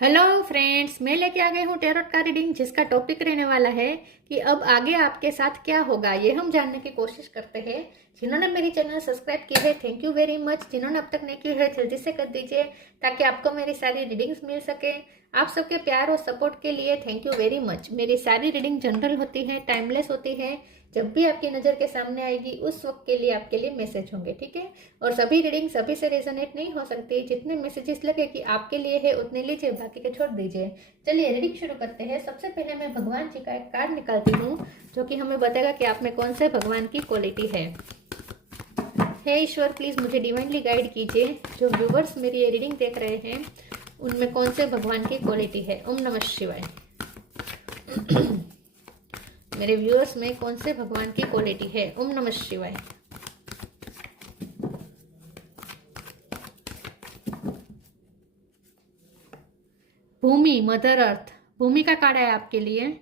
Hello friends, मैं लेके आ गई हूँ टैरोट का रीडिंग जिसका टॉपिक रहने वाला है कि अब आगे आपके साथ क्या होगा। ये हम जानने की कोशिश करते हैं। जिन्होंने मेरी चैनल सब्सक्राइब की है, थैंक यू वेरी मच। जिन्होंने अब तक नहीं की है, जल्दी से कर दीजिए ताकि आपको मेरी सारी रीडिंग्स मिल सके। आप सबके प्यार और सपोर्ट के लिए थैंक यू वेरी मच। मेरी सारी रीडिंग जनरल होती है, टाइमलेस होती है। जब भी आपकी नज़र के सामने आएगी उस वक्त के लिए आपके लिए मैसेज होंगे, ठीक है। और सभी रीडिंग सभी से रेजोनेट नहीं हो सकती। जितने मैसेजेस लगे कि आपके लिए है उतने लीजिए, बाकी के छोड़ दीजिए। चलिए रीडिंग शुरू करते हैं। सबसे पहले मैं भगवान जी का एक कार्ड निकालती हूँ जो कि हमें बताएगा कि आप में कौन से भगवान की क्वालिटी है। हे ईश्वर, प्लीज मुझे डिवाइनली गाइड कीजिए। जो व्यूवर्स मेरी ये रीडिंग देख रहे हैं उनमें कौन से भगवान की क्वालिटी है। ओम नमः शिवाय। मेरे व्यूअर्स में कौन से भगवान की क्वालिटी है। ओम नमः शिवाय। भूमि, मदर अर्थ, भूमि का कार्ड है आपके लिए।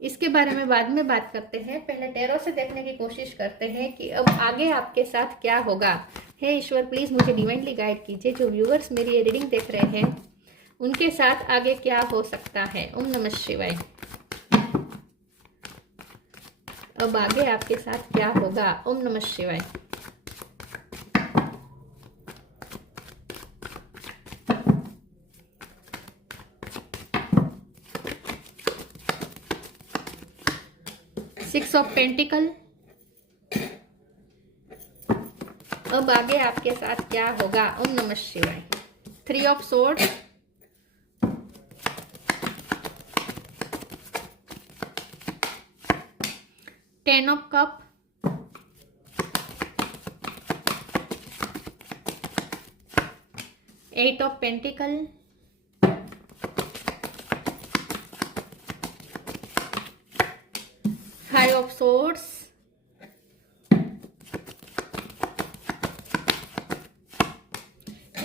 इसके बारे में बाद में बात करते हैं। पहले टैरो से देखने की कोशिश करते हैं कि अब आगे आपके साथ क्या होगा। हे ईश्वर, प्लीज मुझे डिवाइनली गाइड कीजिए। जो व्यूअर्स मेरी ये रीडिंग देख रहे हैं उनके साथ आगे क्या हो सकता है। ओम नमः शिवाय। अब आगे आपके साथ क्या होगा। ओम नमः शिवाय। Six of pentacle. अब आगे आपके साथ क्या होगा। ओम नमः शिवाय। Three of sword. Ten of cup. Eight of pentacle. Five of swords.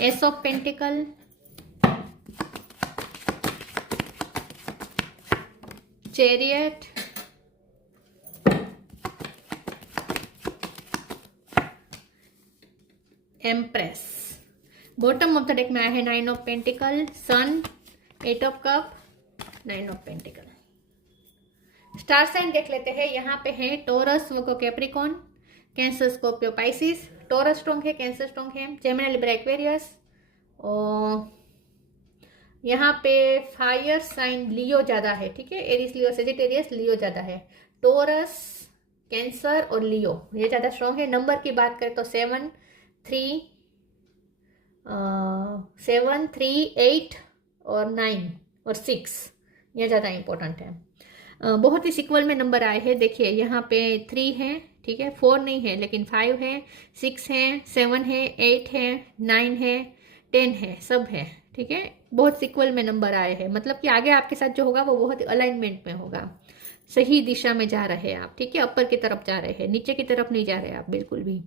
Ace of pentacle. Chariot. Empress. Bottom of the deck में आया है nine of pentacle, sun, eight of cup, nine of pentacle. Star sign देख लेते हैं। यहाँ पे है Taurus, Virgo, Capricorn, Cancer, Scorpio, Pisces. Taurus strong है, कैंसर स्ट्रॉन्ग है, जेमिनी, लिब्रा, एक्वेरियस। और यहाँ पे फायर साइन लियो ज्यादा है, ठीक है। एरिस, लियो, सेजिटेरियस, लियो ज्यादा है। टोरस, कैंसर और लियो ये ज्यादा स्ट्रॉन्ग है। नंबर की बात करें तो 7, 3, 7, 3, 8 और 9 और 6 ये ज़्यादा इंपॉर्टेंट है। बहुत ही सिक्वल में नंबर आए हैं। देखिए यहाँ पे 3 है, ठीक है, 4 नहीं है लेकिन 5 है, 6 है, 7 है, 8 है, 9 है, 10 है, सब है, ठीक है। बहुत सिक्वल में नंबर आए हैं, मतलब कि आगे आपके साथ जो होगा वो बहुत अलाइनमेंट में होगा। सही दिशा में जा रहे हैं आप, ठीक है। ऊपर की तरफ जा रहे हैं, नीचे की तरफ नहीं जा रहे आप बिल्कुल भी।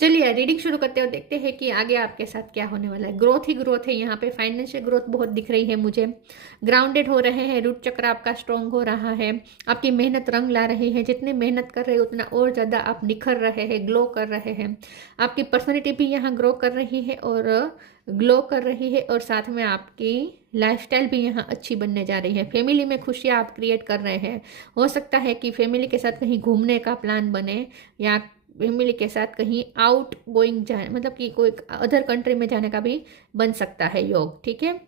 चलिए रीडिंग शुरू करते हैं और देखते हैं कि आगे आपके साथ क्या होने वाला है। ग्रोथ ही ग्रोथ है यहाँ पे। फाइनेंशियल ग्रोथ बहुत दिख रही है मुझे। ग्राउंडेड हो रहे हैं, रूट चक्र आपका स्ट्रॉन्ग हो रहा है। आपकी मेहनत रंग ला रही है। जितनी मेहनत कर रहे हैं उतना और ज़्यादा आप निखर रहे हैं, ग्लो कर रहे हैं। आपकी पर्सनैलिटी भी यहाँ ग्रो कर रही है और ग्लो कर रही है, और साथ में आपकी लाइफस्टाइल भी यहाँ अच्छी बनने जा रही है। फैमिली में खुशियाँ आप क्रिएट कर रहे हैं। हो सकता है कि फैमिली के साथ कहीं घूमने का प्लान बने, या फैमिली के साथ कहीं आउट गोइंग जाए, मतलब कि कोई अदर कंट्री में जाने का भी बन सकता है योग, ठीक है।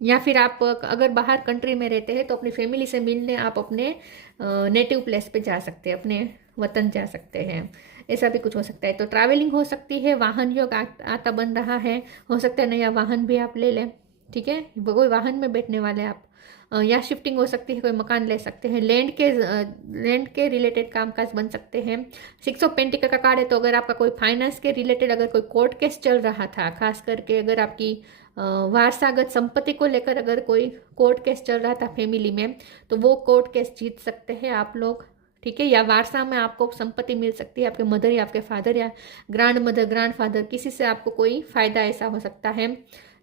या फिर आप अगर बाहर कंट्री में रहते हैं तो अपनी फैमिली से मिलने आप अपने नेटिव प्लेस पे जा सकते हैं, अपने वतन जा सकते हैं। ऐसा भी कुछ हो सकता है। तो ट्रैवलिंग हो सकती है। वाहन योग आता बन रहा है। हो सकता है नया वाहन भी आप ले लें, ठीक है। कोई वाहन में बैठने वाले आप, या शिफ्टिंग हो सकती है, कोई मकान ले सकते हैं। लैंड के रिलेटेड कामकाज बन सकते हैं। सिक्स ऑफ पेंटिकल का कार्ड है, तो अगर आपका कोई फाइनेंस के रिलेटेड अगर कोई कोर्ट केस चल रहा था, खास करके अगर आपकी वारसागत संपत्ति को लेकर अगर कोई कोर्ट केस चल रहा था फैमिली में, तो वो कोर्ट केस जीत सकते हैं आप लोग, ठीक है। या वारसा में आपको संपत्ति मिल सकती है। आपके मदर या आपके फादर या ग्रैंड मदर, ग्रैंड फादर, किसी से आपको कोई फायदा ऐसा हो सकता है।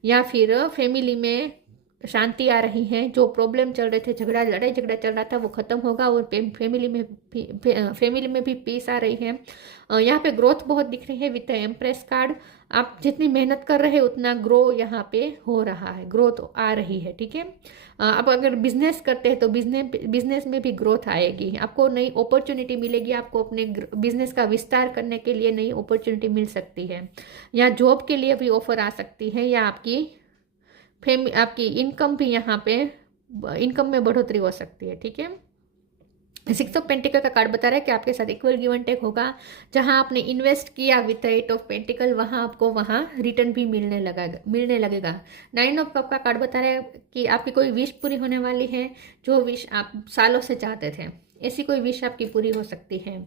या फिर फैमिली में शांति आ रही है। जो प्रॉब्लम चल रहे थे, लड़ाई झगड़ा चल रहा था, वो खत्म होगा और फैमिली में भी पीस आ रही है। यहाँ पे ग्रोथ बहुत दिख रही है विद एम्प्रेस कार्ड। आप जितनी मेहनत कर रहे हैं उतना ग्रो यहाँ पे हो रहा है, ग्रोथ आ रही है, ठीक है। आप अगर बिजनेस करते हैं तो बिजनेस में भी ग्रोथ आएगी, आपको नई अपॉर्चुनिटी मिलेगी, आपको अपने बिजनेस का विस्तार करने के लिए नई अपॉर्चुनिटी मिल सकती है, या जॉब के लिए भी ऑफर आ सकती है, या आपकी इनकम भी यहाँ पे इनकम में बढ़ोतरी हो सकती है, ठीक है। सिक्स ऑफ पेंटिकल का कार्ड बता रहा है कि आपके साथ इक्वल गिव एंड टेक होगा। जहां आपने इन्वेस्ट किया विद एट ऑफ पेंटिकल, वहां आपको वहां रिटर्न भी मिलने लगेगा। नाइन ऑफ कप का कार्ड बता रहा है कि आपकी कोई विश पूरी होने वाली है, जो विश आप सालों से चाहते थे, ऐसी कोई विश आपकी पूरी हो सकती है।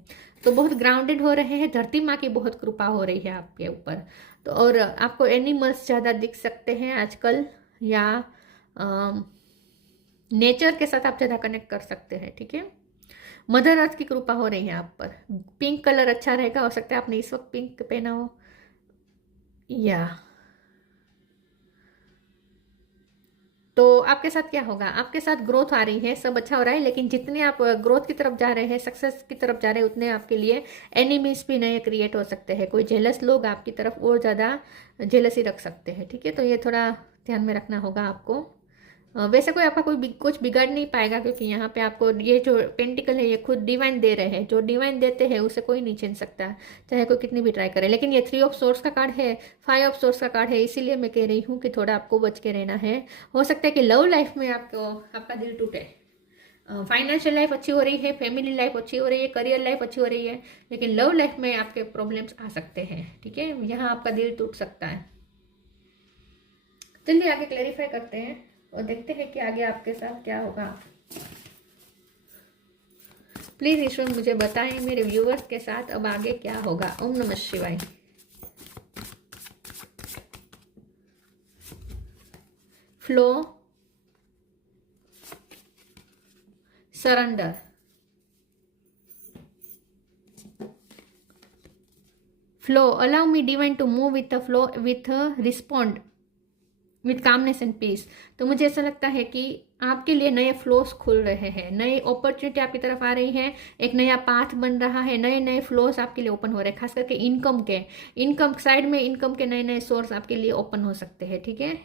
तो बहुत ग्राउंडेड हो रहे हैं, धरती माँ की बहुत कृपा हो रही है आपके ऊपर। तो और आपको एनिमल्स ज़्यादा दिख सकते हैं आजकल, या नेचर के साथ आप ज़्यादा कनेक्ट कर सकते हैं, ठीक है। मदर अर्थ की कृपा हो रही है आप पर। पिंक कलर अच्छा रहेगा, हो सकता है आपने इस वक्त पिंक पहना हो, या तो आपके साथ क्या होगा, आपके साथ ग्रोथ आ रही है, सब अच्छा हो रहा है, लेकिन जितने आप ग्रोथ की तरफ जा रहे हैं, सक्सेस की तरफ जा रहे हैं, उतने आपके लिए एनिमीज भी नए क्रिएट हो सकते हैं। कोई जेलस लोग आपकी तरफ और ज़्यादा जेलसी रख सकते हैं, ठीक है। तो ये थोड़ा ध्यान में रखना होगा आपको। वैसे कोई आपका कोई कुछ बिगाड़ नहीं पाएगा, क्योंकि यहाँ पे आपको ये जो पेंटिकल है ये खुद डिवाइन दे रहे हैं, जो डिवाइन देते हैं उसे कोई नहीं छीन सकता, चाहे कोई कितनी भी ट्राई करे। लेकिन ये थ्री ऑफ सोर्स का कार्ड है, फाइव ऑफ सोर्स का कार्ड है, इसीलिए मैं कह रही हूँ कि थोड़ा आपको बच के रहना है। हो सकता है कि लव लाइफ में आपका दिल टूटे, फाइनेंशियल लाइफ अच्छी हो रही है, फैमिली लाइफ अच्छी हो रही है, करियर लाइफ अच्छी हो रही है, लेकिन लव लाइफ में आपके प्रॉब्लम्स आ सकते हैं, ठीक है। यहाँ आपका दिल टूट सकता है। चलिए आगे क्लैरिफाई करते हैं और देखते हैं कि आगे आपके साथ क्या होगा। प्लीज ईश्वर मुझे बताएं मेरे व्यूअर्स के साथ अब आगे क्या होगा। ओम नमः शिवाय। Flow, surrender, flow, allow me divine to move with the flow, with respond with calmness and peace. तो मुझे ऐसा लगता है कि आपके लिए नए फ्लोस खुल रहे हैं, नई अपॉर्चुनिटी आपकी तरफ आ रही है, एक नया पाथ बन रहा है, नए नए फ्लोस आपके लिए ओपन हो रहे हैं, खास करके इनकम साइड में इनकम के नए नए सोर्स आपके लिए ओपन हो सकते हैं, ठीक है।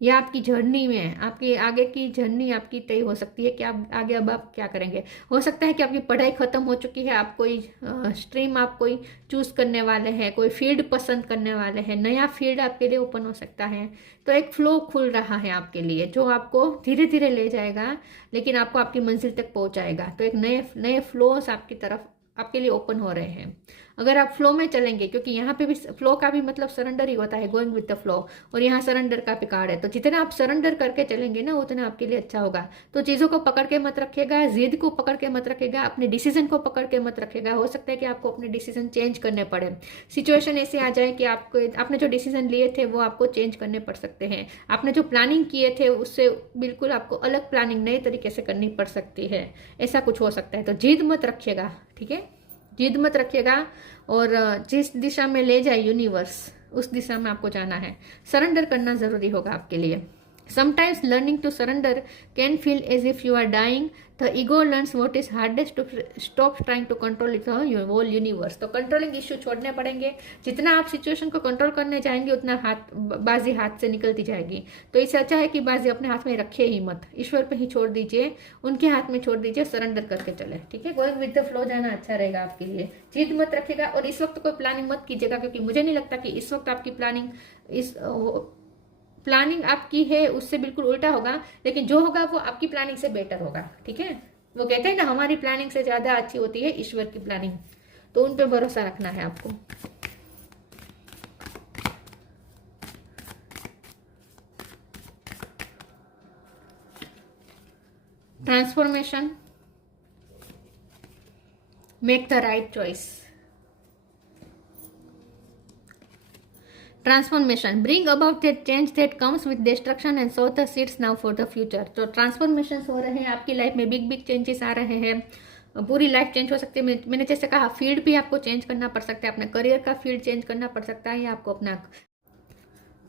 या आपकी जर्नी में, आपकी आगे की जर्नी आपकी तय हो सकती है कि आप आगे अब आप क्या करेंगे। हो सकता है कि आपकी पढ़ाई खत्म हो चुकी है, आप कोई स्ट्रीम आप कोई चूज करने वाले हैं, कोई फील्ड पसंद करने वाले हैं, नया फील्ड आपके लिए ओपन हो सकता है। तो एक फ्लो खुल रहा है आपके लिए, जो आपको धीरे धीरे ले जाएगा, लेकिन आपको आपकी मंजिल तक पहुंचाएगा। तो एक नए नए फ्लोस आपकी तरफ आपके लिए ओपन हो रहे हैं, अगर आप फ्लो में चलेंगे, क्योंकि यहाँ पे भी फ्लो का भी मतलब सरेंडर ही होता है, गोइंग विद द फ्लो, और यहाँ सरेंडर का भी कार्ड है। तो जितना आप सरेंडर करके चलेंगे ना, उतना आपके लिए अच्छा होगा। तो चीज़ों को पकड़ के मत रखिएगा, जिद को पकड़ के मत रखिएगा, अपने डिसीजन को पकड़ के मत रखिएगा। हो सकता है कि आपको अपने डिसीजन चेंज करने पड़े, सिचुएशन ऐसे आ जाए कि आपने जो डिसीजन लिए थे वो आपको चेंज करने पड़ सकते हैं, आपने जो प्लानिंग किए थे उससे बिल्कुल आपको अलग प्लानिंग नए तरीके से करनी पड़ सकती है, ऐसा कुछ हो सकता है। तो जिद मत रखिएगा, ठीक है, जिद मत रखिएगा, और जिस दिशा में ले जाए यूनिवर्स उस दिशा में आपको जाना है। सरेंडर करना जरूरी होगा आपके लिए। Sometimes learning to surrender can feel as if you are dying, the ego learns what is hardest to stop trying to control it whole universe. तो कंट्रोलिंग इश्यू छोड़ने पड़ेंगे। जितना आप सिचुएशन को कंट्रोल करने जाएंगे उतना बाजी हाथ से निकलती जाएगी। तो इससे अच्छा है कि बाजी अपने हाथ में रखे ही मत, ईश्वर पे ही छोड़ दीजिए, उनके हाथ में छोड़ दीजिए, सरेंडर करके चले, ठीक है। गोइंग विद द फ्लो जाना अच्छा रहेगा आपके लिए। जिद मत रखिएगा, और इस वक्त कोई प्लानिंग मत कीजिएगा, क्योंकि मुझे नहीं लगता कि इस वक्त आपकी प्लानिंग आपकी है उससे बिल्कुल उल्टा होगा, लेकिन जो होगा वो आपकी प्लानिंग से बेटर होगा, ठीक है। वो कहते हैं ना, हमारी प्लानिंग से ज्यादा अच्छी होती है ईश्वर की प्लानिंग, तो उन पे भरोसा रखना है आपको। Transformation, make the right choice. Transformation, bring about that change that comes with destruction and so the seeds now for the future. तो ट्रांसफॉर्मेशन हो रहे हैं आपकी लाइफ में, बिग बिग चेंजेस आ रहे हैं, पूरी लाइफ चेंज हो सकती है। मैंने जैसे कहा, फील्ड भी आपको चेंज करना पड़ सकता है, अपने करियर का फील्ड चेंज करना पड़ सकता है, या आपको अपना,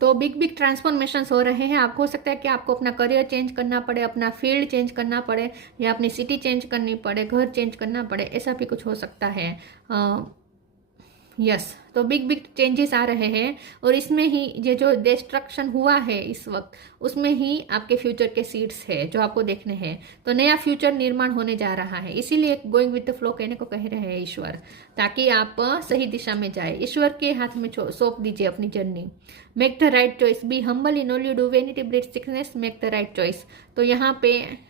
तो बिग बिग ट्रांसफॉर्मेशन हो रहे हैं। आपको हो सकता है कि आपको अपना करियर चेंज करना पड़े, अपना फील्ड चेंज करना पड़े, या अपनी सिटी चेंज करनी पड़े, घर चेंज करना पड़े, ऐसा भी कुछ हो सकता है। यस, तो बिग बिग चेंजेस आ रहे हैं और इसमें ही ये जो डिस्ट्रक्शन हुआ है इस वक्त, उसमें ही आपके फ्यूचर के सीड्स है जो आपको देखने हैं। तो नया फ्यूचर निर्माण होने जा रहा है, इसीलिए गोइंग विद द फ्लो कहने को कह रहे हैं ईश्वर, ताकि आप सही दिशा में जाए। ईश्वर के हाथ में सौंप दीजिए अपनी journey. Make the right choice, be humble in all you do, vanity breeds sickness, make the right choice. तो यहाँ पे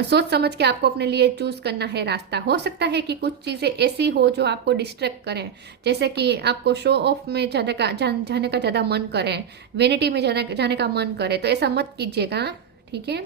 सोच समझ के आपको अपने लिए चूज करना है रास्ता। हो सकता है कि कुछ चीज़ें ऐसी हो जो आपको डिस्ट्रैक्ट करें, जैसे कि आपको शो ऑफ में जाने का ज़्यादा मन करे, वेनिटी में जाने का मन करे, तो ऐसा मत कीजिएगा, ठीक है।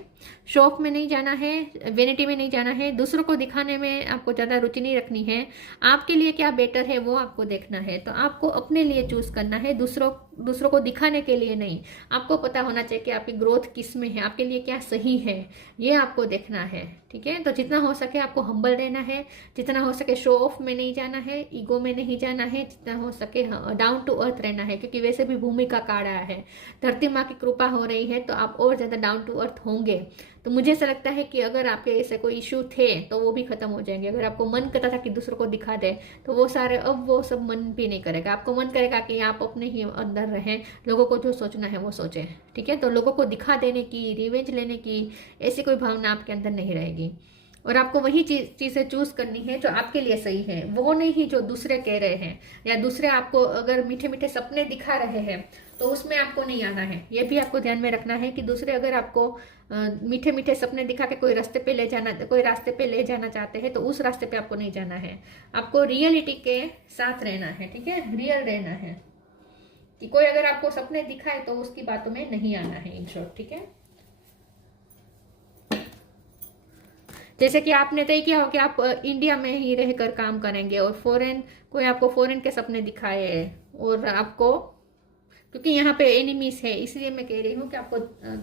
शो ऑफ में नहीं जाना है, वेनिटी में नहीं जाना है, दूसरों को दिखाने में आपको ज़्यादा रुचि नहीं रखनी है। आपके लिए क्या बेटर है वो आपको देखना है। तो आपको अपने लिए चूज करना है, दूसरों को दिखाने के लिए नहीं। आपको पता होना चाहिए कि आपकी ग्रोथ किस में है, आपके लिए क्या सही है, ये आपको देखना है, ठीक है। तो जितना हो सके आपको हम्बल रहना है, जितना हो सके शो ऑफ में नहीं जाना है, ईगो में नहीं जाना है, जितना हो सके डाउन टू अर्थ रहना है, क्योंकि वैसे भी भूमि का काल आया है, धरती माँ की कृपा हो रही है, तो आप और ज़्यादा डाउन टू अर्थ होंगे। तो मुझे ऐसा लगता है कि अगर आपके ऐसे कोई इश्यू थे तो वो भी खत्म हो जाएंगे। अगर आपको मन करता था कि दूसरों को दिखा दे, तो वो सारे अब वो सब मन भी नहीं करेगा। आपको मन करेगा कि आप अपने ही अंदर रहें, लोगों को जो सोचना है वो सोचें, ठीक है। तो लोगों को दिखा देने की, रिवेंज लेने की ऐसी कोई भावना आपके अंदर नहीं रहेगी। और आपको वही चीज़ें चूज करनी है जो आपके लिए सही है, वो नहीं जो दूसरे कह रहे हैं, या दूसरे आपको अगर मीठे मीठे सपने दिखा रहे हैं तो उसमें आपको नहीं आना है। ये भी आपको ध्यान में रखना है कि दूसरे अगर आपको मीठे मीठे सपने दिखा के कोई रास्ते पे ले जाना चाहते हैं, तो उस रास्ते पे आपको नहीं जाना है। आपको रियलिटी के साथ रहना है, ठीक है, रियल रहना है। कि कोई अगर आपको सपने दिखाए तो उसकी बातों में नहीं आना है, इन शॉर्ट, ठीक है। जैसे कि आपने तय किया हो कि आप इंडिया में ही रहकर काम करेंगे, और कोई आपको फॉरेन के सपने दिखाए, और आपको, क्योंकि यहाँ पे एनिमीज है, इसलिए मैं कह रही हूँ कि आपको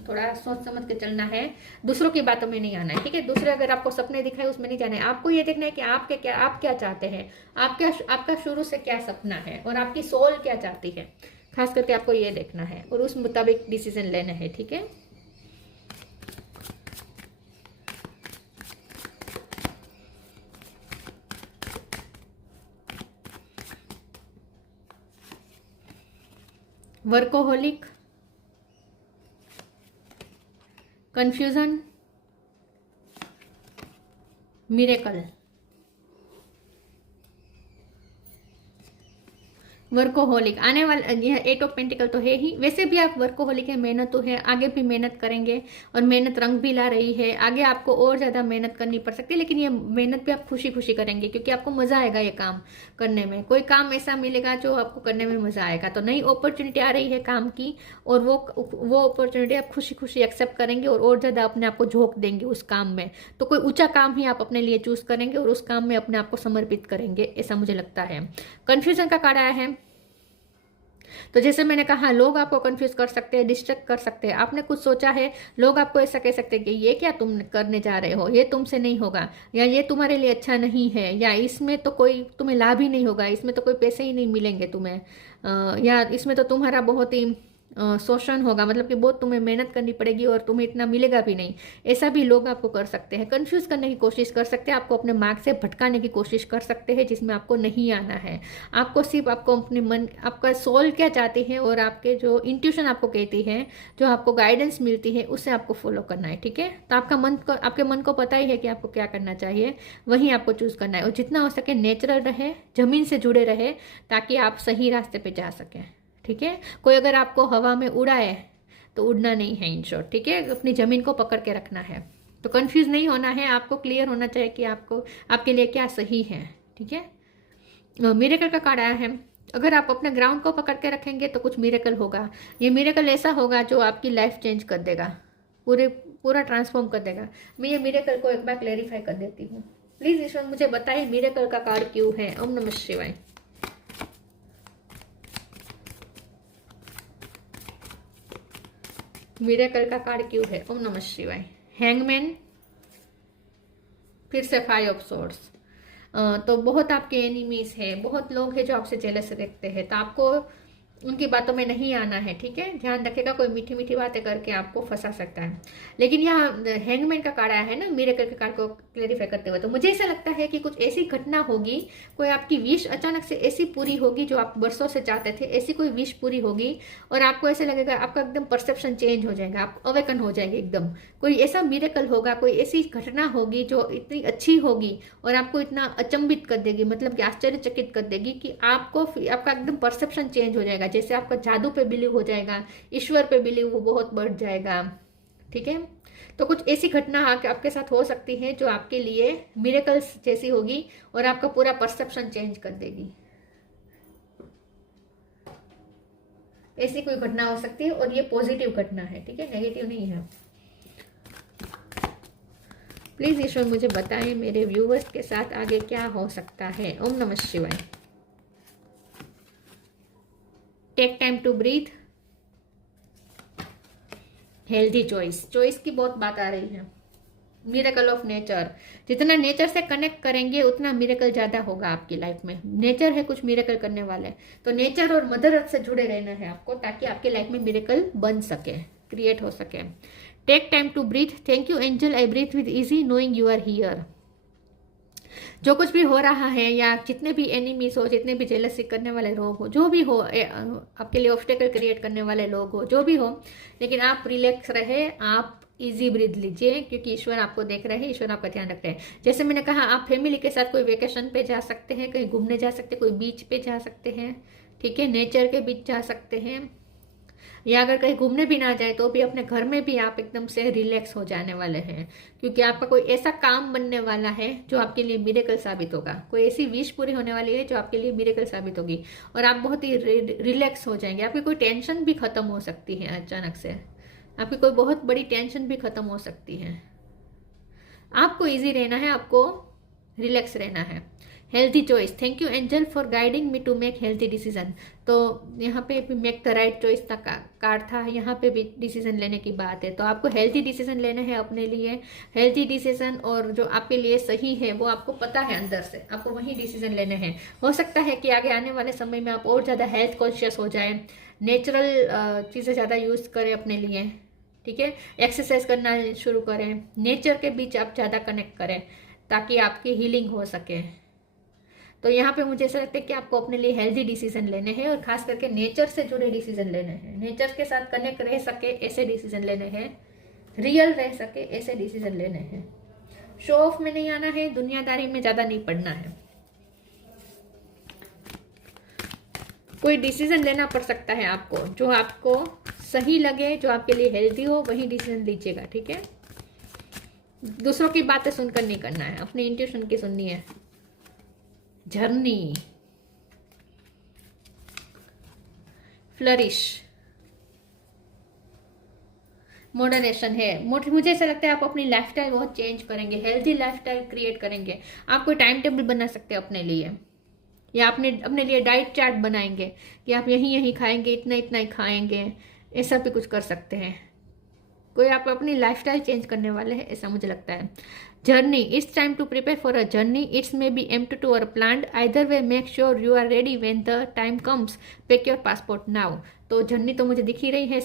थोड़ा सोच समझ के चलना है, दूसरों की बातों में नहीं आना है, ठीक है। दूसरे अगर आपको सपने दिखाए उसमें नहीं जाना है। आपको ये देखना है कि आप क्या चाहते हैं, आपका शुरू से क्या सपना है, और आपकी सोल क्या चाहती है, खास करके आपको ये देखना है, और उस मुताबिक डिसीजन लेना है, ठीक है। Workaholic, confusion, miracle. वर्कोहोलिक आने वाला, यह 8 ऑफ पेंटिकल तो है ही। वैसे भी आप वर्कोहोलिक है, मेहनत तो है, आगे भी मेहनत करेंगे, और मेहनत रंग भी ला रही है। आगे आपको और ज़्यादा मेहनत करनी पड़ सकती है, लेकिन ये मेहनत भी आप खुशी खुशी करेंगे, क्योंकि आपको मज़ा आएगा ये काम करने में। कोई काम ऐसा मिलेगा जो आपको करने में मज़ा आएगा। तो नई अपॉर्चुनिटी आ रही है काम की, और वो अपॉर्चुनिटी आप खुशी खुशी एक्सेप्ट करेंगे, और ज़्यादा अपने आप को झोंक देंगे उस काम में। तो कोई ऊंचा काम ही आप अपने लिए चूज करेंगे, और उस काम में अपने आप को समर्पित करेंगे, ऐसा मुझे लगता है। कन्फ्यूजन का कार्ड आया है। तो जैसे मैंने कहा, लोग आपको कंफ्यूज कर सकते हैं, डिस्ट्रैक्ट कर सकते हैं। आपने कुछ सोचा है, लोग आपको ऐसा कह सकते हैं कि ये क्या तुम करने जा रहे हो, ये तुमसे नहीं होगा, या ये तुम्हारे लिए अच्छा नहीं है, या इसमें तो कोई तुम्हें लाभ ही नहीं होगा, इसमें तो कोई पैसे ही नहीं मिलेंगे तुम्हें, या इसमें तो तुम्हारा बहुत ही शोषण होगा, मतलब कि बहुत तुम्हें मेहनत करनी पड़ेगी और तुम्हें इतना मिलेगा भी नहीं। ऐसा भी लोग आपको कर सकते हैं, कंफ्यूज करने की कोशिश कर सकते हैं, आपको अपने मार्ग से भटकाने की कोशिश कर सकते हैं, जिसमें आपको नहीं आना है। आपको सिर्फ आपको अपने मन, आपका सोल क्या चाहती है, और आपके जो इंट्यूशन आपको कहती है, जो आपको गाइडेंस मिलती है, उसे आपको फॉलो करना है, ठीक है। तो आपके मन को पता ही है कि आपको क्या करना चाहिए, वही आपको चूज करना है। और जितना हो सके नेचुरल रहे, जमीन से जुड़े रहे, ताकि आप सही रास्ते पे जा सकें, ठीक है। कोई अगर आपको हवा में उड़ाए तो उड़ना नहीं है, इन शॉर्ट, ठीक है। अपनी जमीन को पकड़ के रखना है। तो कंफ्यूज नहीं होना है, आपको क्लियर होना चाहिए कि आपके लिए क्या सही है, ठीक है। मिरेकल का कार्ड आया है। अगर आप अपने ग्राउंड को पकड़ के रखेंगे तो कुछ मिरेकल होगा। ये मिरेकल ऐसा होगा जो आपकी लाइफ चेंज कर देगा, पूरा ट्रांसफॉर्म कर देगा। मैं ये मिरेकल को एक बार क्लेरिफाई कर देती हूँ। प्लीज ईश्वर मुझे बताइए मिरेकल का कार्ड क्यों है। ओम नमः शिवाय। मिरेकल का कार्ड क्यों है। ओम नमः शिवाय। हैंगमैन, फिर से 5 ऑफ सोर्ड्स। तो बहुत आपके एनिमीज हैं, बहुत लोग हैं जो आपसे जेलस रखते हैं, तो आपको उनकी बातों में नहीं आना है, ठीक है। ध्यान रखेगा, कोई मीठी मीठी बातें करके आपको फंसा सकता है। लेकिन यहाँ हैंगमैन का कार्ड आया है ना, मिरेकल के कार्ड को क्लेरिफाई करते हुए। तो मुझे ऐसा लगता है कि कुछ ऐसी घटना होगी, कोई आपकी विश अचानक से ऐसी पूरी होगी जो आप बरसों से चाहते थे, ऐसी कोई विश पूरी होगी और आपको ऐसे लगेगा, आपका एकदम परसेप्शन चेंज हो जाएगा, आप अवेकन हो जाएंगे एकदम। कोई ऐसा मिरेकल होगा, कोई ऐसी घटना होगी जो इतनी अच्छी होगी और आपको इतना अचंभित कर देगी, मतलब कि आश्चर्यचकित कर देगी कि आपको आपका एकदम परसेप्शन चेंज हो जाएगा। जैसे आपका जादू पे बिलीव हो जाएगा, ईश्वर पे बिलीव वो बहुत बढ़ जाएगा। ठीक है, तो कुछ ऐसी घटना आपके साथ हो सकती है जो आपके लिए मिरेकल्स जैसी होगी और आपका पूरा परसेप्शन चेंज कर देगी। ऐसी कोई घटना हो सकती है और ये पॉजिटिव घटना है, ठीक है, नेगेटिव नहीं है। प्लीज ईश्वर मुझे बताएं मेरे व्यूवर्स के साथ आगे क्या हो सकता है। ओम नमः शिवाय। Take time to breathe. Healthy choice की बहुत बात आ रही है। मिरेकल ऑफ नेचर, जितना नेचर से कनेक्ट करेंगे उतना मिरेकल ज्यादा होगा आपकी लाइफ में। नेचर है कुछ मिरेकल करने वाले, तो नेचर और मदर अर्थ से जुड़े रहना है आपको, ताकि आपकी लाइफ में मिरेकल बन सके, क्रिएट हो सके। Take time to breathe. Thank you angel, I breathe with easy knowing you are here. जो कुछ भी हो रहा है, या जितने भी एनिमीज हो, जितने भी जेलसी करने वाले लोग हो, जो भी हो, आपके लिए ऑब्स्टेकल क्रिएट करने वाले लोग हो, जो भी हो, लेकिन आप रिलैक्स रहे, आप इजी ब्रीथ लीजिए, क्योंकि ईश्वर आपको देख रहे हैं, ईश्वर आपका ध्यान रख रहे हैं। जैसे मैंने कहा, आप फैमिली के साथ कोई वेकेशन पे जा सकते हैं, कहीं घूमने जा सकते हैं, कोई बीच पे जा सकते हैं, ठीक है, नेचर के बीच जा सकते हैं, या अगर कहीं घूमने भी ना जाए तो भी अपने घर में भी आप एकदम से रिलैक्स हो जाने वाले हैं, क्योंकि आपका कोई ऐसा काम बनने वाला है जो आपके लिए मिरेकल साबित होगा। कोई ऐसी विश पूरी होने वाली है जो आपके लिए मिरेकल साबित होगी और आप बहुत ही रिलैक्स हो जाएंगे। आपकी कोई टेंशन भी खत्म हो सकती है, अचानक से आपकी कोई बहुत बड़ी टेंशन भी खत्म हो सकती है। आपको ईजी रहना है, आपको रिलैक्स रहना है। Healthy choice. Thank you angel for guiding me to make healthy decision. तो यहाँ पे भी मेक द राइट चॉइस का कार्ड था, यहाँ पे भी डिसीजन लेने की बात है। तो आपको हेल्थी डिसीजन लेने हैं अपने लिए, हेल्थी डिसीजन, और जो आपके लिए सही है वो आपको पता है अंदर से, आपको वही डिसीजन लेने हैं। हो सकता है कि आगे आने वाले समय में आप और ज़्यादा हेल्थ कॉन्शियस हो जाए, नेचुरल चीज़ें ज़्यादा यूज़ करें अपने लिए, ठीक है, एक्सरसाइज करना शुरू करें, नेचर के बीच आप ज़्यादा कनेक्ट करें ताकि आपकी हीलिंग हो सके। तो यहाँ पे मुझे ऐसा लगता है कि आपको अपने लिए हेल्दी डिसीजन लेने हैं और खास करके नेचर से जुड़े डिसीजन लेने हैं, नेचर के साथ कनेक्ट रह सके ऐसे डिसीजन लेने हैं, रियल रह सके ऐसे डिसीजन लेने हैं। शो ऑफ में नहीं आना है, दुनियादारी में ज़्यादा नहीं पड़ना है। कोई डिसीजन लेना पड़ सकता है आपको, जो आपको सही लगे, जो आपके लिए हेल्दी हो, वही डिसीजन लीजिएगा, ठीक है। दूसरों की बातें सुनकर नहीं करना है, अपनी इंट्यूशन की सुननी है। जर्नी, फ्लरिश, मॉडर्नेशन है। मुझे ऐसा लगता है आप अपनी लाइफस्टाइल बहुत चेंज करेंगे, हेल्थी लाइफस्टाइल क्रिएट करेंगे। आप कोई टाइम टेबल बना सकते हैं अपने लिए, या अपने लिए डाइट चार्ट बनाएंगे कि आप यही खाएंगे, इतना इतना ही खाएंगे, ऐसा भी कुछ कर सकते हैं। कोई आप अपनी लाइफस्टाइल चेंज करने वाले हैं, ऐसा मुझे लगता है। Journey, it's time to prepare for a journey, it's may be empty और planned, either way make sure you are ready when the time comes, pack your passport now. तो जर्नी तो मुझे दिख ही रही है,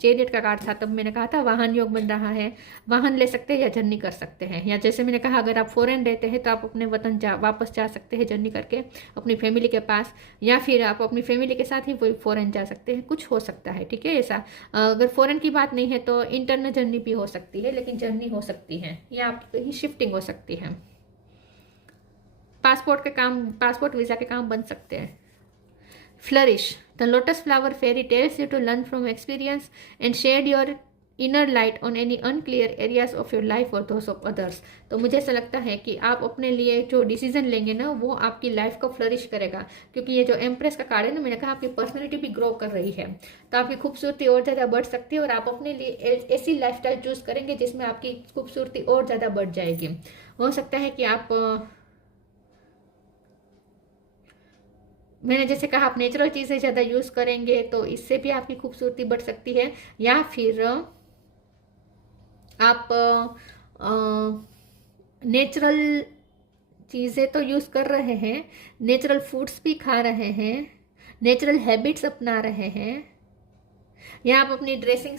चैरियट का कार्ड था, तब मैंने कहा था वाहन योग बन रहा है, वाहन ले सकते हैं या जर्नी कर सकते हैं। या जैसे मैंने कहा, अगर आप फॉरेन रहते हैं तो आप अपने वतन वापस जा सकते हैं जर्नी करके अपनी फैमिली के पास, या फिर आप अपनी फैमिली के साथ ही वही फॉरेन जा सकते हैं, कुछ हो सकता है, ठीक है। ऐसा अगर फॉरेन की बात नहीं है तो इंटरनल जर्नी भी हो सकती है, लेकिन जर्नी हो सकती है, या आपकी शिफ्टिंग हो सकती है। पासपोर्ट वीजा के काम बन सकते हैं। Flourish. The lotus flower fairy tells you to learn from experience and shed your inner light on any unclear areas of your life or those of others. तो मुझे ऐसा लगता है कि आप अपने लिए जो डिसीजन लेंगे ना, वो आपकी लाइफ को फ्लरिश करेगा, क्योंकि ये जो एम्प्रेस का कार्ड है ना, मैंने कहा आपकी पर्सनैलिटी भी ग्रो कर रही है, तो आपकी खूबसूरती और ज़्यादा बढ़ सकती है और आप अपने लिए ऐसी लाइफस्टाइल चूज करेंगे जिसमें आपकी खूबसूरती और ज़्यादा बढ़ जाएगी। हो सकता है कि आप मैंने जैसे कहा, आप नेचुरल चीज़ें ज़्यादा यूज़ करेंगे तो इससे भी आपकी खूबसूरती बढ़ सकती है, या फिर आप नेचुरल चीज़ें तो यूज़ कर रहे हैं, नेचुरल फूड्स भी खा रहे हैं, नेचुरल हैबिट्स अपना रहे हैं, या आप अपनी ड्रेसिंग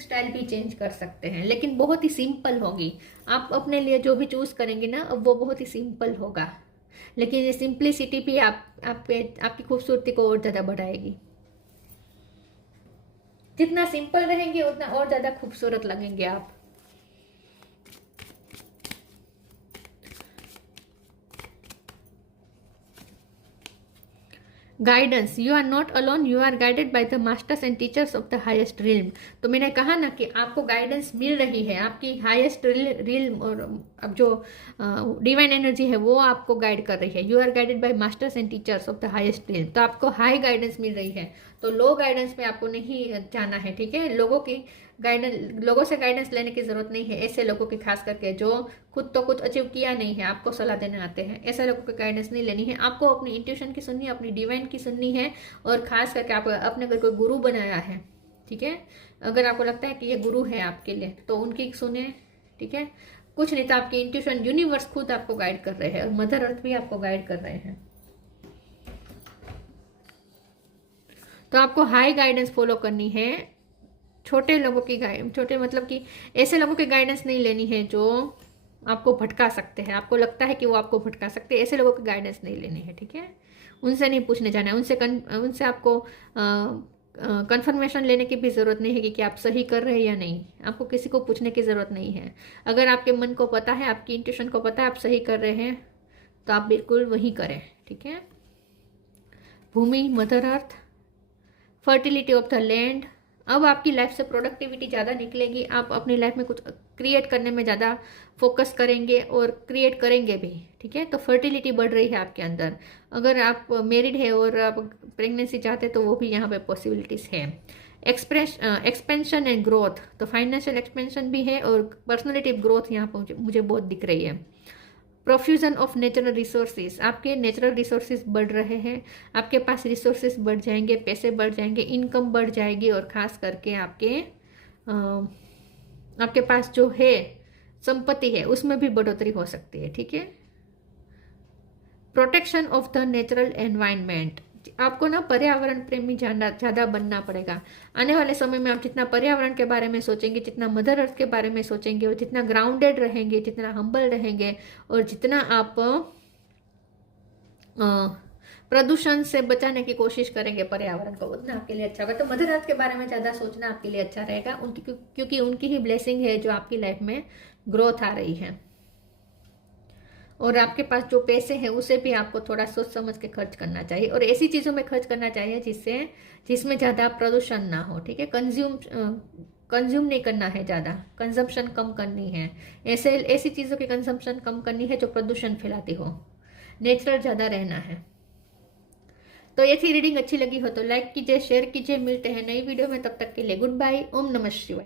स्टाइल भी चेंज कर सकते हैं, लेकिन बहुत ही सिंपल होगी। आप अपने लिए जो भी चूज करेंगे ना, वो बहुत ही सिंपल होगा, लेकिन ये सिंप्लिसिटी भी आपकी खूबसूरती को और ज़्यादा बढ़ाएगी। जितना सिंपल रहेंगे उतना और ज़्यादा खूबसूरत लगेंगे आप। Guidance, you are not alone, you are guided by the masters and teachers of the highest realm. तो मैंने कहा ना कि आपको गाइडेंस मिल रही है, आपकी हाईएस्ट रिल्म और अब जो डिवाइन एनर्जी है वो आपको गाइड कर रही है। You are guided by masters and teachers of the highest realm. तो आपको हाई गाइडेंस मिल रही है, तो लो गाइडेंस में आपको नहीं जाना है, ठीक है। लोगों से गाइडेंस लेने की जरूरत नहीं है। ऐसे लोगों की, खास करके जो खुद तो कुछ अचीव किया नहीं है, आपको सलाह देने आते हैं, ऐसे लोगों की गाइडेंस नहीं लेनी है। आपको अपनी इंट्यूशन की सुननी है, अपनी डिवाइन की सुननी है। और खास करके आप अपने अगर कोई गुरु बनाया है, ठीक है, अगर आपको लगता है कि ये गुरु है आपके लिए, तो उनकी सुने, ठीक है। कुछ नहीं तो आपकी इंट्यूशन, यूनिवर्स खुद आपको गाइड कर रहे हैं, और मदर अर्थ भी आपको गाइड कर रहे हैं। तो आपको हाई गाइडेंस फॉलो करनी है। छोटे लोगों की छोटे मतलब कि ऐसे लोगों की गाइडेंस नहीं लेनी है जो आपको भटका सकते हैं, आपको लगता है कि वो आपको भटका सकते हैं, ऐसे लोगों की गाइडेंस नहीं लेनी है, ठीक है। उनसे नहीं पूछने जाना है, उनसे आपको कंफर्मेशन लेने की भी ज़रूरत नहीं है कि आप सही कर रहे हैं या नहीं। आपको किसी को पूछने की ज़रूरत नहीं है। अगर आपके मन को पता है, आपकी इंट्यूशन को पता है आप सही कर रहे हैं, तो आप बिल्कुल वही करें, ठीक है। भूमि, mother earth, fertility of the land. अब आपकी लाइफ से प्रोडक्टिविटी ज़्यादा निकलेगी, आप अपनी लाइफ में कुछ क्रिएट करने में ज़्यादा फोकस करेंगे और क्रिएट करेंगे भी, ठीक है। तो फर्टिलिटी बढ़ रही है आपके अंदर। अगर आप मैरिड है और आप प्रेगनेंसी चाहते हैं तो वो भी यहाँ पे पॉसिबिलिटीज़ है। एक्सपेंशन एंड ग्रोथ, तो फाइनेंशियल एक्सपेंशन भी है और पर्सनैलिटी ग्रोथ यहाँ पर मुझे बहुत दिख रही है। प्रोफ्यूजन ऑफ नेचुरल रिसोर्सेज, आपके नेचुरल रिसोर्सेज बढ़ रहे हैं, आपके पास रिसोर्सेज बढ़ जाएंगे, पैसे बढ़ जाएंगे, इनकम बढ़ जाएगी, और ख़ास करके आपके पास जो है संपत्ति है उसमें भी बढ़ोतरी हो सकती है, ठीक है। Protection of the natural environment, आपको ना पर्यावरण प्रेमी ज़्यादा बनना पड़ेगा। आने वाले समय में आप जितना पर्यावरण के बारे में सोचेंगे, जितना मदर अर्थ के बारे में सोचेंगे, और जितना ग्राउंडेड रहेंगे, जितना हम्बल रहेंगे, और जितना आप प्रदूषण से बचाने की कोशिश करेंगे पर्यावरण को, उतना आपके लिए अच्छा होगा। तो मदर अर्थ के बारे में ज़्यादा सोचना आपके लिए अच्छा रहेगा, क्योंकि उनकी ही ब्लेसिंग है जो आपकी लाइफ में ग्रोथ आ रही है। और आपके पास जो पैसे हैं उसे भी आपको थोड़ा सोच समझ के खर्च करना चाहिए, और ऐसी चीज़ों में खर्च करना चाहिए जिसमें ज़्यादा प्रदूषण ना हो, ठीक है। कंज्यूम नहीं करना है ज़्यादा, कंजम्पशन कम करनी है। ऐसी चीज़ों की कंजम्पशन कम करनी है जो प्रदूषण फैलाती हो। नेचुरल ज़्यादा रहना है। तो ये थी रीडिंग, अच्छी लगी हो तो लाइक कीजिए, शेयर कीजिए। मिलते हैं नई वीडियो में, तब तक के लिए गुड बाय। ओम नमः शिवाय।